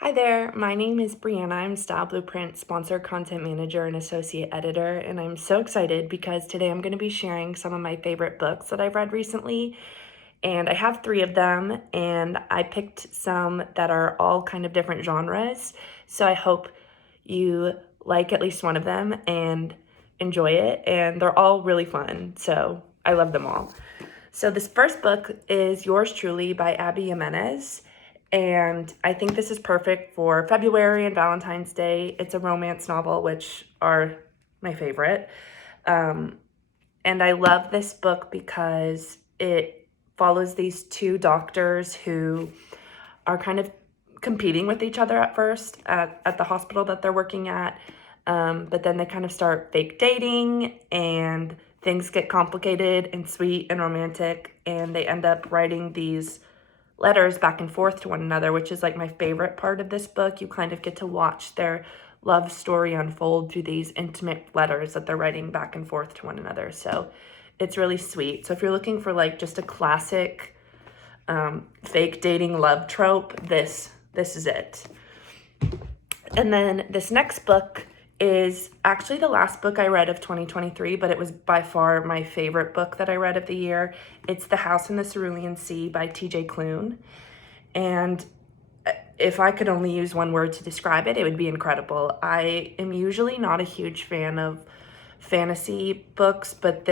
Hi there, my name is Brianna. I'm Style Blueprint Sponsored Content Manager and Associate Editor, and I'm so excited because today I'm going to be sharing some of my favorite books that I've read recently. And I have three of them, and I picked some that are all kind of different genres. So I hope you like at least one of them and enjoy it. And they're all really fun, so I love them all. So this first book is Yours Truly by Abby Jimenez. And I think this is perfect for February and Valentine's Day. It's a romance novel, which are my favorite. And I love this book because it follows these two doctors who are kind of competing with each other at first at the hospital that they're working at. But then they kind of start fake dating and things get complicated and sweet and romantic. And they end up writing these letters back and forth to one another, which is like my favorite part of this book. You kind of get to watch their love story unfold through these intimate letters that they're writing back and forth to one another. So it's really sweet. So if you're looking for like just a classic fake dating love trope, this is it. And then this next book is actually the last book I read of 2023, but it was by far my favorite book that I read of the year. It's The House in the Cerulean Sea by T.J. Klune. And if I could only use one word to describe it, it would be incredible. I am usually not a huge fan of fantasy books, but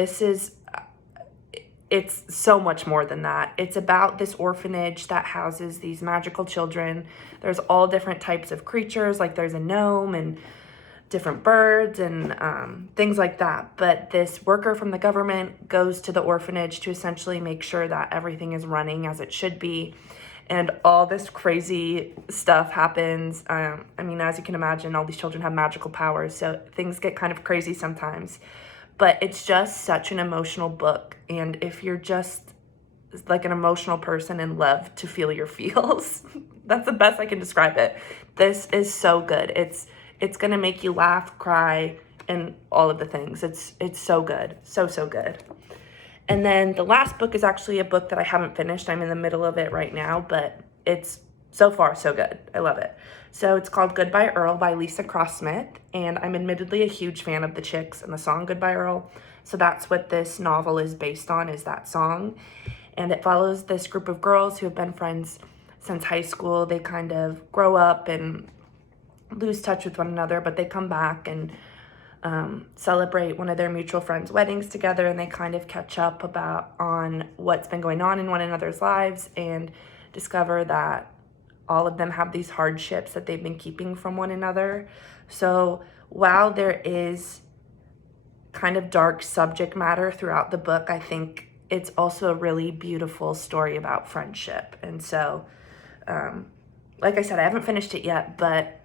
it's so much more than that. It's about this orphanage that houses these magical children. There's all different types of creatures, like there's a gnome and different birds and things like that. But this worker from the government goes to the orphanage to essentially make sure that everything is running as it should be. And all this crazy stuff happens. I mean, as you can imagine, all these children have magical powers, so things get kind of crazy sometimes. But it's just such an emotional book. And if you're just like an emotional person and love to feel your feels, that's the best I can describe it. This is so good. It's gonna make you laugh, cry, and all of the things. It's so good, so good. And then the last book is actually a book that I haven't finished. I'm in the middle of it right now, but it's so far so good. I love it. So it's called Goodbye Earl by Lisa Cross-Smith, and I'm admittedly a huge fan of the Chicks and the song Goodbye Earl. So that's what this novel is based on, is that song. And it follows this group of girls who have been friends since high school. They kind of grow up and lose touch with one another, but they come back and celebrate one of their mutual friends' weddings together, and they kind of catch up on what's been going on in one another's lives and discover that all of them have these hardships that they've been keeping from one another. So while there is kind of dark subject matter throughout the book, I think it's also a really beautiful story about friendship. And so, like I said, I haven't finished it yet, but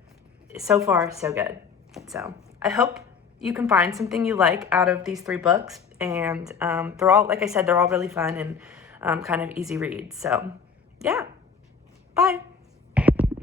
so far, so good. So I hope you can find something you like out of these three books. And they're all, like I said, they're all really fun and kind of easy reads. So yeah, bye.